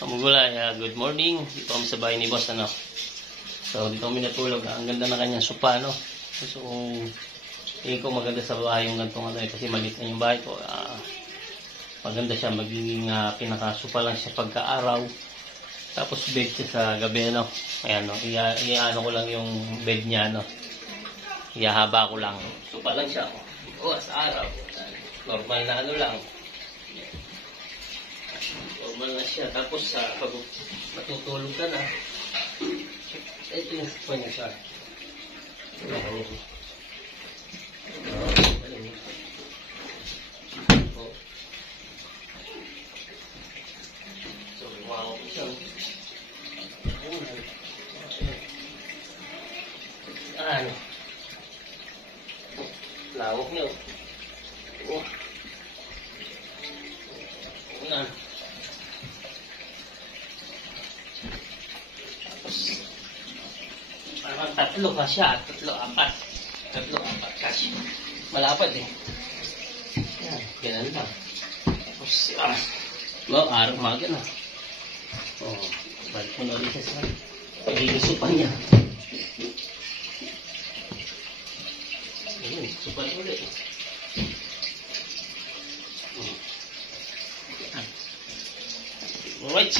Kamugulay, good morning. Dito kami sa bahay ni Boss, ano. So, dito kami natulog. Ang ganda na kanyang sopa, no. So, tingin ko maganda sa bahay yung gantong ano, kasi maliit na yung bahay ko. Maganda siya, magiging pinaka-sopa lang siya pagka-araw. Tapos bed siya sa gabi, no. Ayan, no. Iano ko lang yung bed niya, no. Ihahaba ko lang. Sopa lang siya, oh. Sa araw. Normal na ano lang. Normal na siya. Tapos pag matutulog ka na, ito yung sopa niya siya. So, wow siya. Ano? Lawak niyo. Oh. Una. Parang tatlo ka siya. Apat kasi. Malapad eh. Yan, ganun lang. Tapos, araw maga na. Oh, balik mo na ulit siya sa pagigisupan niya. Ayun, supan ulit. Alright,